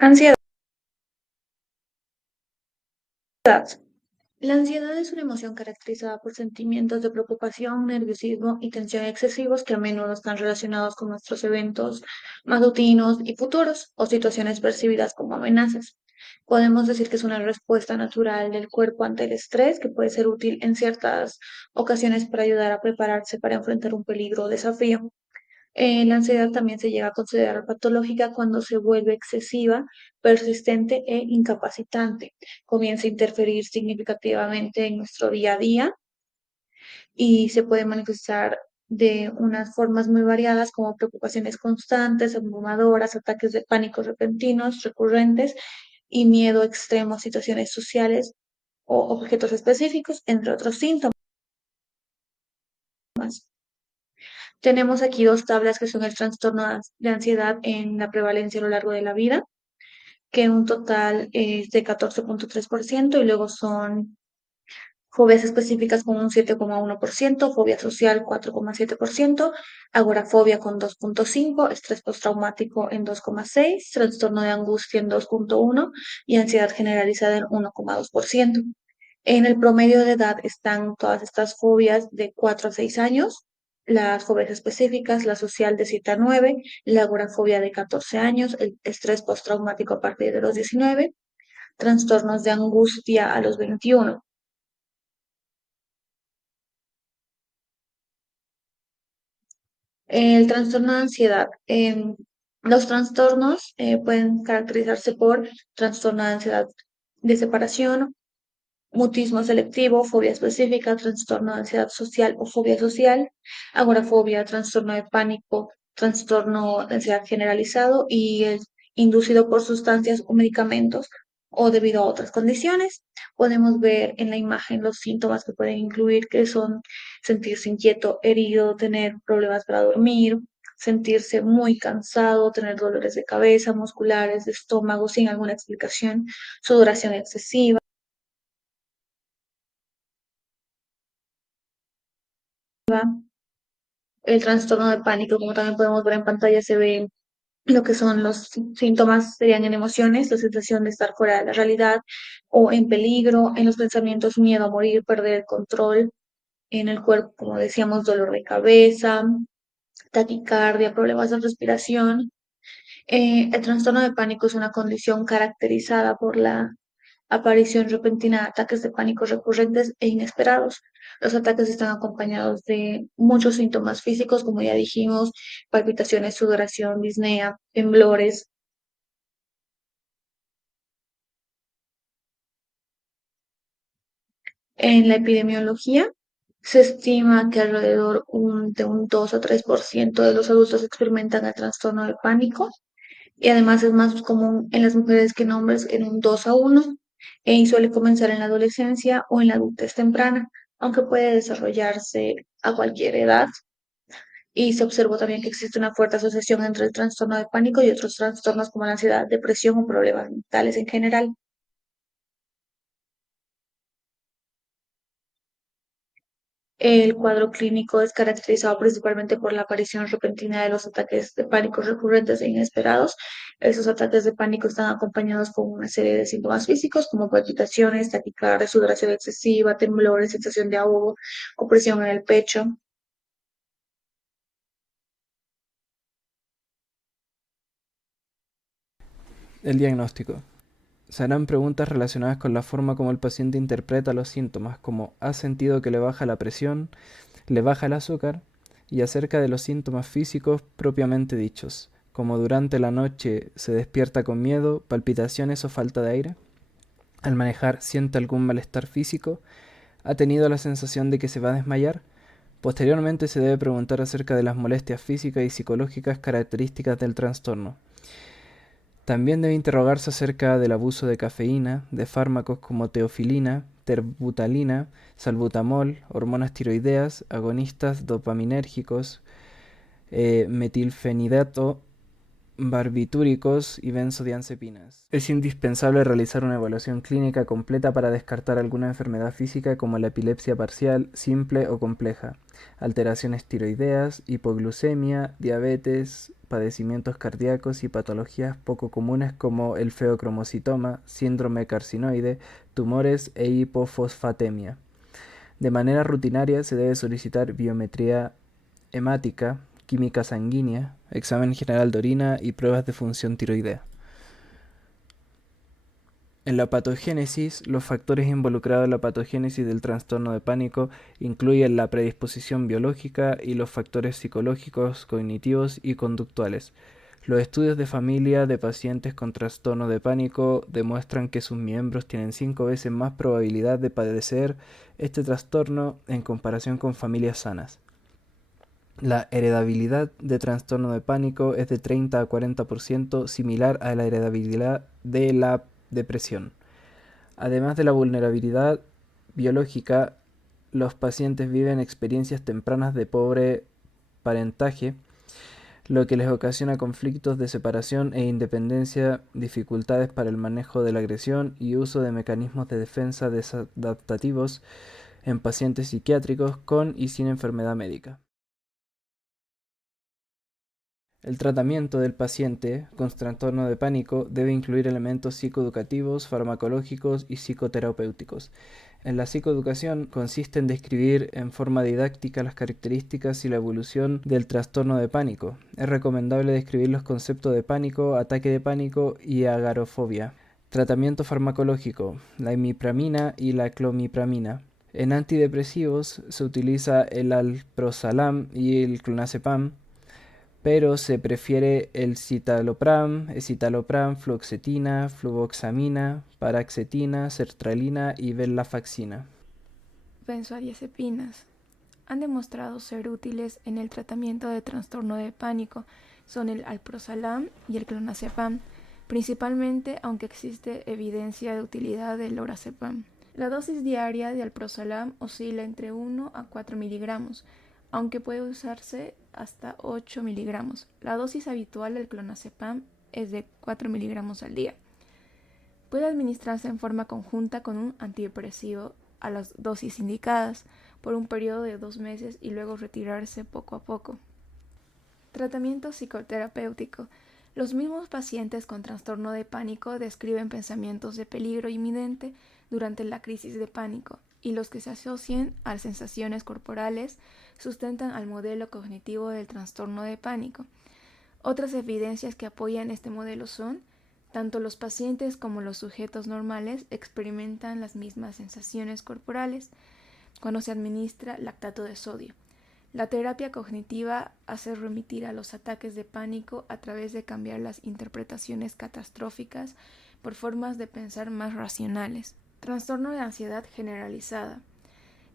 Ansiedad. La ansiedad es una emoción caracterizada por sentimientos de preocupación, nerviosismo y tensión excesivos que a menudo están relacionados con nuestros eventos matutinos y futuros o situaciones percibidas como amenazas. Podemos decir que es una respuesta natural del cuerpo ante el estrés que puede ser útil en ciertas ocasiones para ayudar a prepararse para enfrentar un peligro o desafío. La ansiedad también se llega a considerar patológica cuando se vuelve excesiva, persistente e incapacitante. Comienza a interferir significativamente en nuestro día a día y se puede manifestar de unas formas muy variadas como preocupaciones constantes, abrumadoras, ataques de pánico repentinos, recurrentes y miedo extremo a situaciones sociales o objetos específicos, entre otros síntomas. Tenemos aquí dos tablas que son el trastorno de ansiedad en la prevalencia a lo largo de la vida, que un total es de 14,3% y luego son fobias específicas con un 7,1%, fobia social 4,7%, agorafobia con 2,5%, estrés postraumático en 2,6%, trastorno de angustia en 2,1% y ansiedad generalizada en 1,2%. En el promedio de edad están todas estas fobias de 4 a 6 años, las fobias específicas, la social de 7 a 9, la agorafobia de 14 años, el estrés postraumático a partir de los 19, trastornos de angustia a los 21. El trastorno de ansiedad. Los trastornos pueden caracterizarse por trastorno de ansiedad de separación, mutismo selectivo, fobia específica, trastorno de ansiedad social o fobia social, agorafobia, trastorno de pánico, trastorno de ansiedad generalizado y es inducido por sustancias o medicamentos o debido a otras condiciones. Podemos ver en la imagen los síntomas que pueden incluir, que son sentirse inquieto, herido, tener problemas para dormir, sentirse muy cansado, tener dolores de cabeza, musculares, de estómago sin alguna explicación, sudoración excesiva. El trastorno de pánico, como también podemos ver en pantalla, se ve lo que son los síntomas, serían en emociones, la sensación de estar fuera de la realidad o en peligro, en los pensamientos, miedo a morir, perder el control, en el cuerpo, como decíamos, dolor de cabeza, taquicardia, problemas de respiración. El trastorno de pánico es una condición caracterizada por la aparición repentina de ataques de pánico recurrentes e inesperados. Los ataques están acompañados de muchos síntomas físicos, como ya dijimos, palpitaciones, sudoración, disnea, temblores. En la epidemiología, se estima que alrededor de un 2 a 3% de los adultos experimentan el trastorno de pánico y además es más común en las mujeres que en hombres en un 2 a 1 y suele comenzar en la adolescencia o en la adultez temprana, aunque puede desarrollarse a cualquier edad. Y se observó también que existe una fuerte asociación entre el trastorno de pánico y otros trastornos como la ansiedad, depresión o problemas mentales en general. El cuadro clínico es caracterizado principalmente por la aparición repentina de los ataques de pánico recurrentes e inesperados. Esos ataques de pánico están acompañados con una serie de síntomas físicos como palpitaciones, taquicardia, sudoración excesiva, temblores, sensación de ahogo, opresión en el pecho. El diagnóstico. Se harán preguntas relacionadas con la forma como el paciente interpreta los síntomas, como ¿ha sentido que le baja la presión, le baja el azúcar? Y acerca de los síntomas físicos propiamente dichos, como durante la noche se despierta con miedo, palpitaciones o falta de aire. Al manejar siente algún malestar físico, ha tenido la sensación de que se va a desmayar. Posteriormente se debe preguntar acerca de las molestias físicas y psicológicas características del trastorno. También debe interrogarse acerca del abuso de cafeína, de fármacos como teofilina, terbutalina, salbutamol, hormonas tiroideas, agonistas dopaminérgicos, metilfenidato, barbitúricos y benzodiazepinas. Es indispensable realizar una evaluación clínica completa para descartar alguna enfermedad física como la epilepsia parcial, simple o compleja, alteraciones tiroideas, hipoglucemia, diabetes, padecimientos cardíacos y patologías poco comunes como el feocromocitoma, síndrome carcinoide, tumores e hipofosfatemia. De manera rutinaria se debe solicitar biometría hemática, química sanguínea, examen general de orina y pruebas de función tiroidea. En la patogénesis, los factores involucrados en la patogénesis del trastorno de pánico incluyen la predisposición biológica y los factores psicológicos, cognitivos y conductuales. Los estudios de familia de pacientes con trastorno de pánico demuestran que sus miembros tienen 5 veces más probabilidad de padecer este trastorno en comparación con familias sanas. La heredabilidad de trastorno de pánico es de 30 a 40%, similar a la heredabilidad de la depresión. Además de la vulnerabilidad biológica, los pacientes viven experiencias tempranas de pobre parentaje, lo que les ocasiona conflictos de separación e independencia, dificultades para el manejo de la agresión y uso de mecanismos de defensa desadaptativos en pacientes psiquiátricos con y sin enfermedad médica. El tratamiento del paciente con trastorno de pánico debe incluir elementos psicoeducativos, farmacológicos y psicoterapéuticos. En la psicoeducación consiste en describir en forma didáctica las características y la evolución del trastorno de pánico. Es recomendable describir los conceptos de pánico, ataque de pánico y agorafobia. Tratamiento farmacológico: la imipramina y la clomipramina. En antidepresivos se utiliza el alprazolam y el clonazepam, pero se prefiere el citalopram, escitalopram, fluoxetina, fluvoxamina, paraxetina, sertralina y venlafaxina. Benzodiazepinas han demostrado ser útiles en el tratamiento de trastorno de pánico. Son el alprazolam y el clonazepam, principalmente, aunque existe evidencia de utilidad del lorazepam. La dosis diaria de alprazolam oscila entre 1 a 4 miligramos, aunque puede usarse hasta 8 miligramos. La dosis habitual del clonazepam es de 4 miligramos al día. Puede administrarse en forma conjunta con un antidepresivo a las dosis indicadas por un periodo de 2 meses y luego retirarse poco a poco. Tratamiento psicoterapéutico. Los mismos pacientes con trastorno de pánico describen pensamientos de peligro inminente durante la crisis de pánico, y los que se asocian a sensaciones corporales sustentan al modelo cognitivo del trastorno de pánico. Otras evidencias que apoyan este modelo son: tanto los pacientes como los sujetos normales experimentan las mismas sensaciones corporales cuando se administra lactato de sodio. La terapia cognitiva hace remitir a los ataques de pánico a través de cambiar las interpretaciones catastróficas por formas de pensar más racionales. Trastorno de ansiedad generalizada.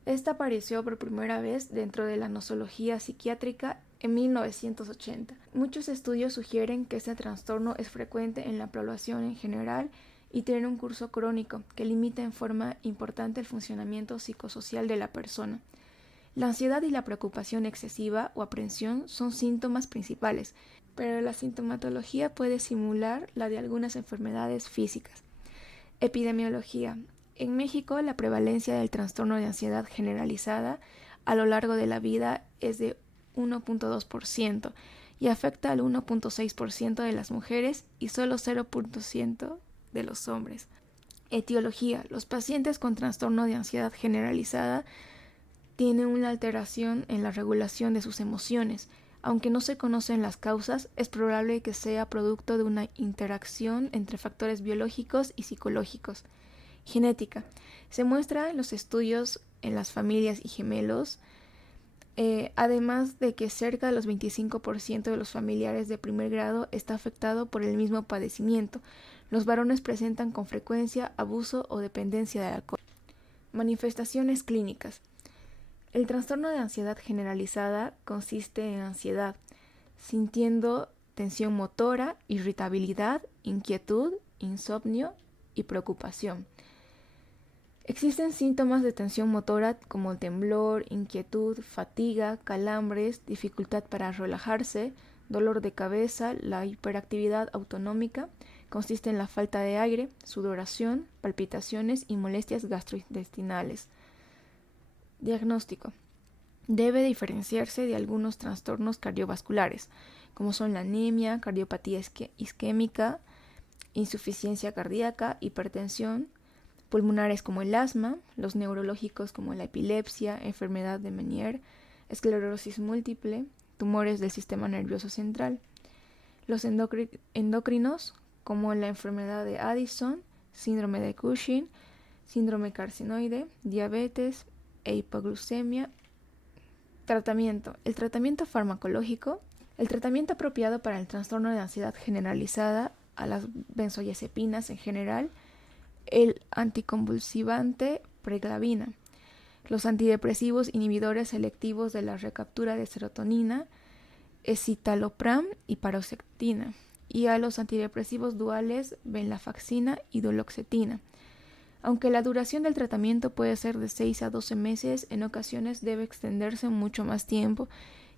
Esta apareció por primera vez dentro de la nosología psiquiátrica en 1980. Muchos estudios sugieren que este trastorno es frecuente en la población en general y tiene un curso crónico que limita en forma importante el funcionamiento psicosocial de la persona. La ansiedad y la preocupación excesiva o aprensión son síntomas principales, pero la sintomatología puede simular la de algunas enfermedades físicas. Epidemiología. En México, la prevalencia del trastorno de ansiedad generalizada a lo largo de la vida es de 1.2% y afecta al 1.6% de las mujeres y solo 0.1% de los hombres. Etiología. Los pacientes con trastorno de ansiedad generalizada tienen una alteración en la regulación de sus emociones. Aunque no se conocen las causas, es probable que sea producto de una interacción entre factores biológicos y psicológicos. Genética. Se muestra en los estudios en las familias y gemelos, además de que cerca del 25% de los familiares de primer grado está afectado por el mismo padecimiento. Los varones presentan con frecuencia abuso o dependencia del alcohol. Manifestaciones clínicas. El trastorno de ansiedad generalizada consiste en ansiedad, sintiendo tensión motora, irritabilidad, inquietud, insomnio y preocupación. Existen síntomas de tensión motora como temblor, inquietud, fatiga, calambres, dificultad para relajarse, Dolor de cabeza, la hiperactividad autonómica consiste en la falta de aire, sudoración, palpitaciones y molestias gastrointestinales. Diagnóstico. Debe diferenciarse de algunos trastornos cardiovasculares, como son la anemia, cardiopatía isquémica, insuficiencia cardíaca, hipertensión, pulmonares como el asma, los neurológicos como la epilepsia, enfermedad de Meniere, esclerosis múltiple, tumores del sistema nervioso central. Los endocrinos como la enfermedad de Addison, síndrome de Cushing, síndrome carcinoide, diabetes e hipoglucemia. Tratamiento. El tratamiento farmacológico. El tratamiento apropiado para el trastorno de ansiedad generalizada, a las benzodiazepinas en general, el anticonvulsivante preglavina, los antidepresivos inhibidores selectivos de la recaptura de serotonina, escitalopram y paroxetina, y a los antidepresivos duales venlafaxina y duloxetina. Aunque la duración del tratamiento puede ser de 6 a 12 meses, en ocasiones debe extenderse mucho más tiempo,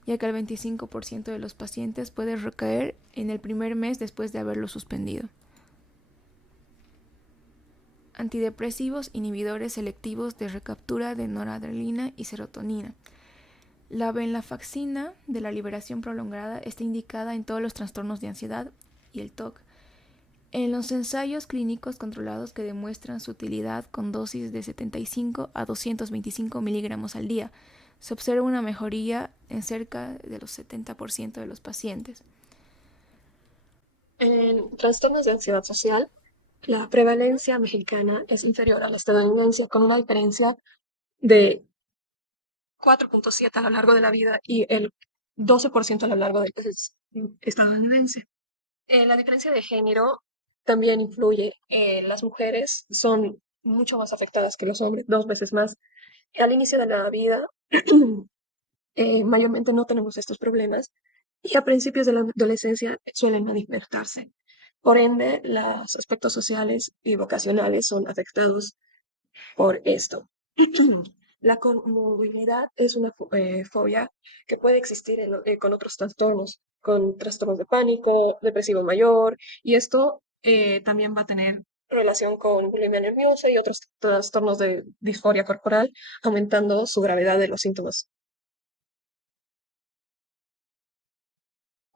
ya que el 25% de los pacientes puede recaer en el primer mes después de haberlo suspendido. Antidepresivos inhibidores selectivos de recaptura de noradrenalina y serotonina. La venlafaxina de la liberación prolongada está indicada en todos los trastornos de ansiedad y el TOC. En los ensayos clínicos controlados que demuestran su utilidad con dosis de 75 a 225 miligramos al día, se observa una mejoría en cerca de los 70% de los pacientes. En trastornos de ansiedad social, la prevalencia mexicana es inferior a la estadounidense con una diferencia de 4.7 a lo largo de la vida y el 12% a lo largo del estadounidense. La diferencia de género también influye. Las mujeres son mucho más afectadas que los hombres, 2 veces más. Al inicio de la vida, mayormente no tenemos estos problemas y a principios de la adolescencia suelen manifestarse. Por ende, los aspectos sociales y vocacionales son afectados por esto. La comorbilidad es una fobia que puede existir con otros trastornos, con trastornos de pánico, depresivo mayor, y esto también va a tener relación con bulimia nerviosa y otros trastornos de disforia corporal, aumentando su gravedad de los síntomas.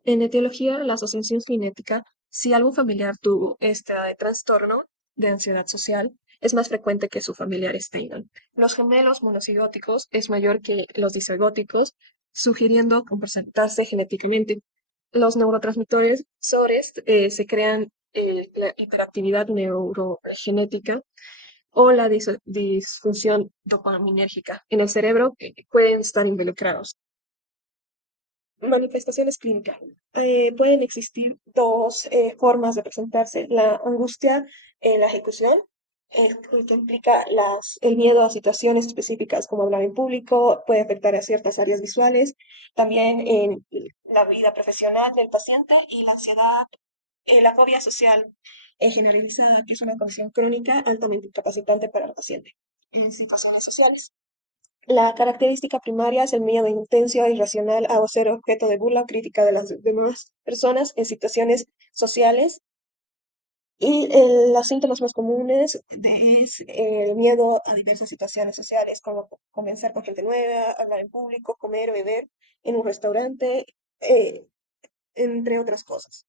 En etiología, la asociación cinética, si algún familiar tuvo este trastorno de ansiedad social, es más frecuente que su familiares tengan. Los gemelos monocigóticos es mayor que los disegóticos, sugiriendo comportarse genéticamente. Los neurotransmisores SORES se crean la hiperactividad neurogenética o la disfunción dopaminérgica en el cerebro pueden estar involucrados. Manifestaciones clínicas. Pueden existir dos formas de presentarse. La angustia en la ejecución, que implica el miedo a situaciones específicas como hablar en público, puede afectar a ciertas áreas visuales, también en la vida profesional del paciente y la ansiedad, la fobia social generalizada, que es una condición crónica altamente incapacitante para el paciente en situaciones sociales. La característica primaria es el miedo intenso e irracional a ser objeto de burla o crítica de las demás personas en situaciones sociales. Y los síntomas más comunes es el miedo a diversas situaciones sociales, como conversar con gente nueva, hablar en público, comer o beber en un restaurante, eh, entre otras cosas.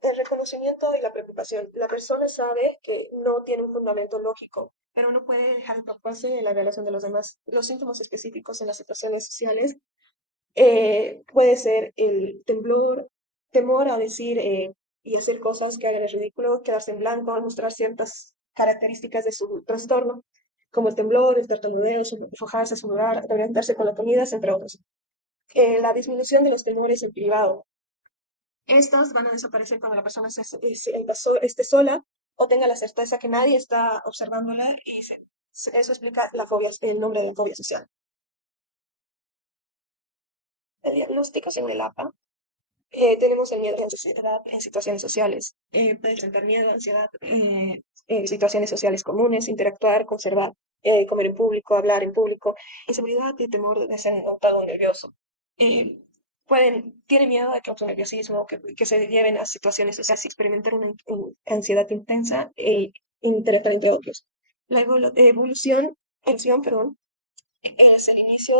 El reconocimiento y la preocupación. La persona sabe que no tiene un fundamento lógico, pero no puede dejar de preocuparse de la relación de los demás. Los síntomas específicos en las situaciones sociales puede ser el temor a decir y hacer cosas que hagan el ridículo, quedarse en blanco, al mostrar ciertas características de su trastorno, como el temblor, el tartamudeo, fojarse, sudar, orientarse con la comida, entre otros. La disminución de los temores en privado. Estas van a desaparecer cuando la persona esté sola o tenga la certeza que nadie está observándola y eso explica la fobia, el nombre de fobia social. El diagnóstico según el APA. Tenemos el miedo y ansiedad en situaciones sociales. Puede presentar miedo, ansiedad en situaciones sociales comunes, interactuar, conservar, comer en público, hablar en público, inseguridad y temor de ser notado nervioso. tienen miedo de que otro nerviosismo, que se lleven a situaciones, o sea, si experimentar una ansiedad intensa interactuar entre otros. La evolución, perdón, es el inicio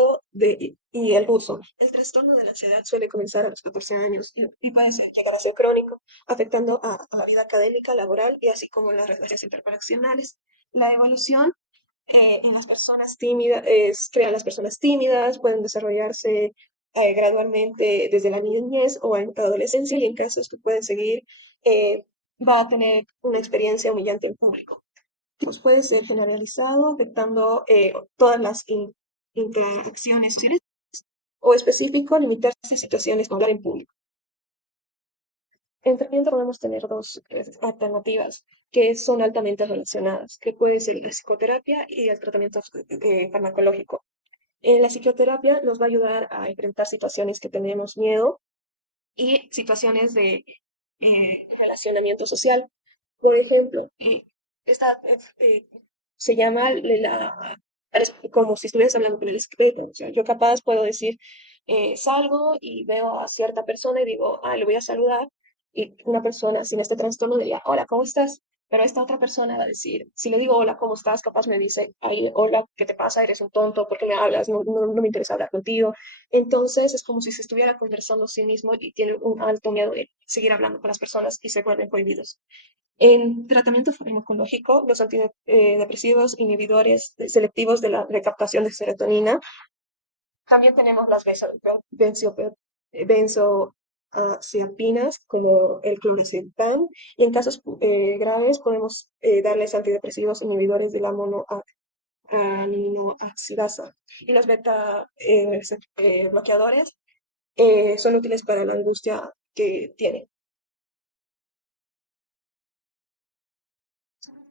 y el uso. El trastorno de la ansiedad suele comenzar a los 14 años y puede llegar a ser crónico, afectando a la vida académica, laboral y así como las relaciones interpersonales. La evolución en las personas tímidas, crean las personas tímidas, pueden desarrollarse gradualmente desde la niñez o en la adolescencia y en casos que pueden seguir, eh, va a tener una experiencia humillante en público. Pues puede ser generalizado, afectando todas las interacciones sociales o específico, limitarse a situaciones como hablar en público. En tratamiento podemos tener dos alternativas que son altamente relacionadas, que puede ser la psicoterapia y el tratamiento farmacológico. En la psicoterapia nos va a ayudar a enfrentar situaciones que tenemos miedo y situaciones de relacionamiento social. Por ejemplo, esta se llama como si estuvieras hablando con el esqueleto. O sea, yo capaz puedo decir, salgo y veo a cierta persona y digo, le voy a saludar. Y una persona sin este trastorno diría, hola, ¿cómo estás? Pero esta otra persona va a decir, si le digo hola, ¿cómo estás? Capaz me dice, ay, hola, ¿qué te pasa? Eres un tonto, ¿por qué me hablas? No me interesa hablar contigo. Entonces es como si se estuviera conversando a sí mismo y tiene un alto miedo de seguir hablando con las personas y se vuelven prohibidos. En tratamiento farmacológico, los antidepresivos inhibidores selectivos de la recaptación de serotonina. También tenemos las benzodiazepinas como el clonazepam y en casos graves podemos darles antidepresivos inhibidores de la monoaminoxidasa. Y los beta bloqueadores son útiles para la angustia que tienen.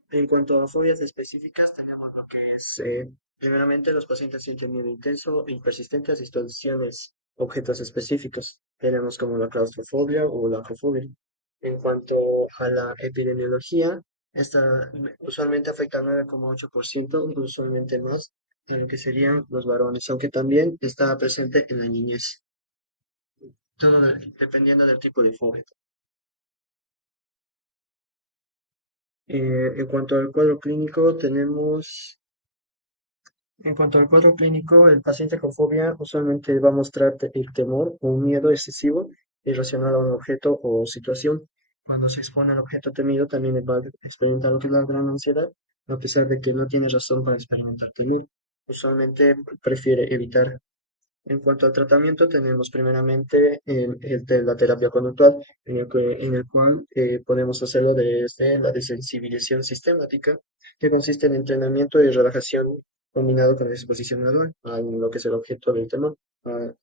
En cuanto a fobias específicas, tenemos lo que es, primeramente, los pacientes sienten miedo intenso y persistente a situaciones, objetos específicos. Tenemos como la claustrofobia o la acrofobia. En cuanto a la epidemiología, esta usualmente afecta al 9,8%, usualmente más, en lo que serían los varones, aunque también está presente en la niñez, todo dependiendo del tipo de fobia. En cuanto al cuadro clínico, en cuanto al cuadro clínico, el paciente con fobia usualmente va a mostrar el temor o un miedo excesivo irracional a un objeto o situación. Cuando se expone al objeto temido, también va a experimentar lo que es la gran ansiedad, a pesar de que no tiene razón para experimentar temor. Usualmente prefiere evitar. En cuanto al tratamiento, tenemos primeramente la terapia conductual, en el cual podemos hacerlo desde la desensibilización sistemática, que consiste en entrenamiento y relajación combinado con la exposición gradual a lo que es el objeto del tema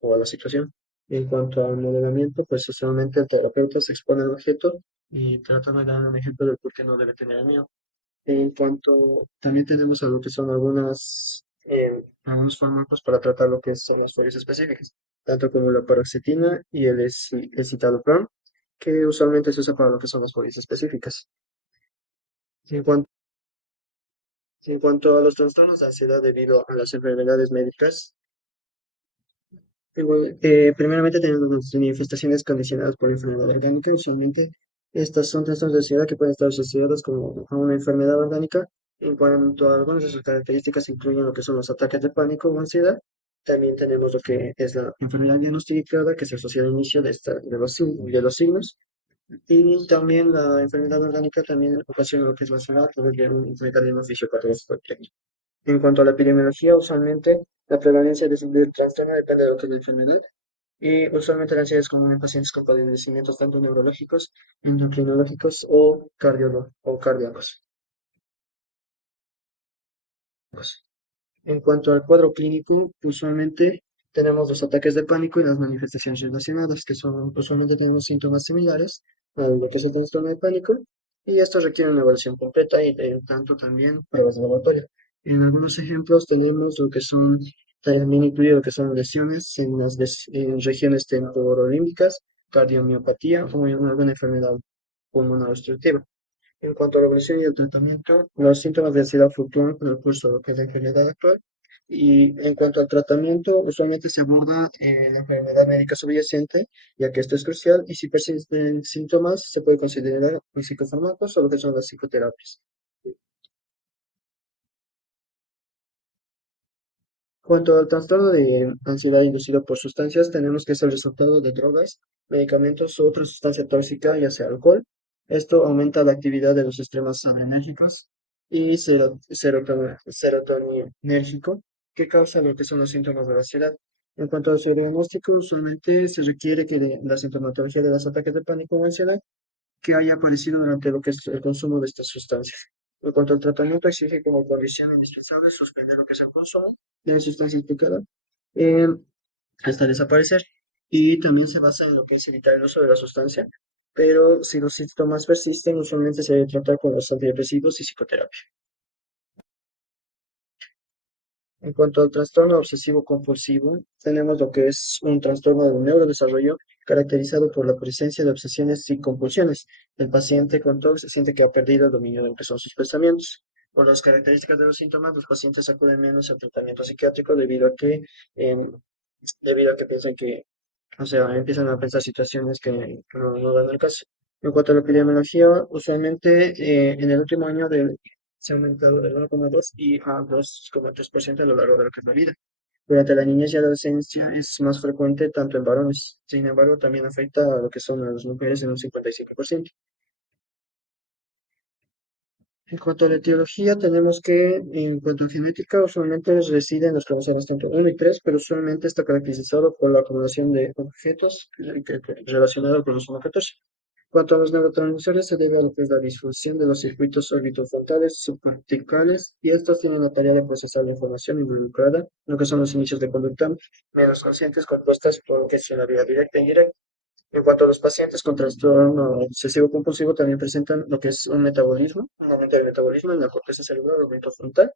o a la situación. En cuanto al modelamiento, pues usualmente el terapeuta se expone al objeto y tratando de dar un ejemplo del por qué no debe tener miedo. En cuanto, también tenemos algo que son algunos fármacos para tratar lo que son las fobias específicas, tanto como la paroxetina y el escitalopram, que usualmente se usa para lo que son las fobias específicas. En cuanto, en cuanto a los trastornos de ansiedad debido a las enfermedades médicas, primeramente tenemos las manifestaciones condicionadas por la enfermedad orgánica. Usualmente estas son trastornos de ansiedad que pueden estar asociados como a una enfermedad orgánica. En cuanto a algunas de sus características incluyen lo que son los ataques de pánico o ansiedad. También tenemos lo que es la enfermedad diagnosticada que se asocia al inicio de los signos. Y también la enfermedad orgánica también ocasiona lo que es la ansiedad a través de un mecanismo fisiopatológico. En cuanto a la epidemiología, usualmente la prevalencia del trastorno depende de lo que es la enfermedad. Y usualmente la ansiedad es común en pacientes con padecimientos tanto neurológicos, endocrinológicos o cardíacos. En cuanto al cuadro clínico, usualmente tenemos los ataques de pánico y las manifestaciones relacionadas, que son, usualmente tenemos síntomas similares a lo que es el trastorno de pánico, y esto requiere una evaluación completa y tanto también pruebas de laboratorio. En algunos ejemplos tenemos lo que son, también incluye lo que son lesiones en las en regiones temporolímbicas, cardiomiopatía o en alguna enfermedad pulmonar obstructiva. En cuanto a la evolución y el tratamiento, los síntomas de ansiedad fluctúan con el curso de lo que es la enfermedad actual Y en cuanto al tratamiento, usualmente se aborda la enfermedad médica subyacente, ya que esto es crucial, y si persisten síntomas, se puede considerar los psicofármacos o lo que son las psicoterapias. Cuanto al trastorno de ansiedad inducido por sustancias, tenemos que es el resultado de drogas, medicamentos u otra sustancia tóxica, ya sea alcohol. Esto aumenta la actividad de los sistemas adrenérgicos y serotoninérgico, que causa lo que son los síntomas de la ansiedad. En cuanto al diagnóstico, usualmente se requiere que la sintomatología de los ataques de pánico o ansiedad que haya aparecido durante lo que es el consumo de estas sustancias. En cuanto al tratamiento, exige como condición indispensable suspender lo que es el consumo de la sustancia implicada eh, hasta desaparecer. Y también se basa en lo que es evitar el uso de la sustancia, pero si los síntomas persisten, usualmente se debe tratar con los antidepresivos y psicoterapia. En cuanto al trastorno obsesivo compulsivo, tenemos lo que es un trastorno del neurodesarrollo caracterizado por la presencia de obsesiones y compulsiones. El paciente con TOC se siente que ha perdido el dominio de lo que son sus pensamientos. Por las características de los síntomas, los pacientes acuden menos al tratamiento psiquiátrico em, debido a que piensan que, o sea, empiezan a pensar situaciones que no dan el caso. En cuanto a la epidemiología, usualmente en el último año se ha aumentado del 1,2 y a 2,3% a lo largo de lo que es la vida. Durante la niñez y adolescencia es más frecuente tanto en varones, sin embargo también afecta a lo que son a las mujeres en un 55%. En cuanto a la etiología, tenemos que, en cuanto a genética, usualmente reside en los cromosomas tanto 1 y 3, pero usualmente está caracterizado por la acumulación de objetos relacionados al cromosoma 14. Cuanto a los neurotransmisores, se debe a lo que es la disfunción de los circuitos orbitofrontales subcorticales, y estos tienen la tarea de procesar la información involucrada en lo que son los inicios de conducta menos conscientes compuestas por lo que es una vía directa e indirecta. En cuanto a los pacientes con trastorno obsesivo compulsivo, también presentan lo que es un aumento del metabolismo en la corteza cerebral, orbitofrontal,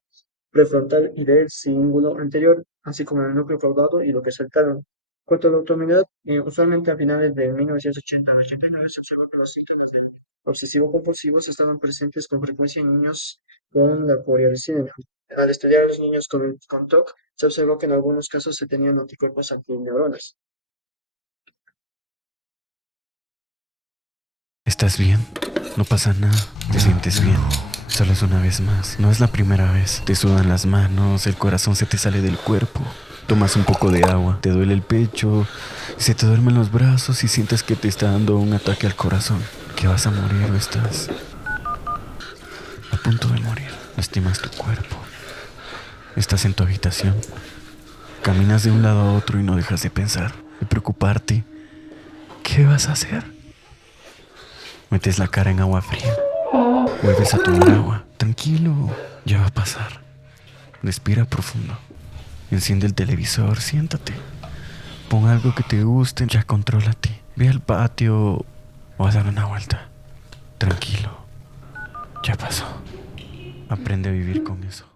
prefrontal y del cíngulo anterior, así como en el núcleo caudado y lo que es el tálamo. Cuanto a la autonomía, usualmente a finales de 1980 al 89 se observó que los síntomas de obsesivo compulsivos estaban presentes con frecuencia en niños con la polioricina. Al estudiar a los niños con TOC, se observó que en algunos casos se tenían anticuerpos antineuronas. ¿Estás bien? No pasa nada. ¿Te sientes bien? Solo es una vez más. No es la primera vez. Te sudan las manos, el corazón se te sale del cuerpo. Tomas un poco de agua, te duele el pecho, se te duermen los brazos y sientes que te está dando un ataque al corazón. Que vas a morir o estás a punto de morir. Lastimas tu cuerpo. Estás en tu habitación. Caminas de un lado a otro y no dejas de pensar, de preocuparte. ¿Qué vas a hacer? Metes la cara en agua fría. Vuelves a tomar agua. Tranquilo, ya va a pasar. Respira profundo. Enciende el televisor, siéntate. Pon algo que te guste, ya contrólate. Ve al patio o a dar una vuelta. Tranquilo, ya pasó. Aprende a vivir con eso.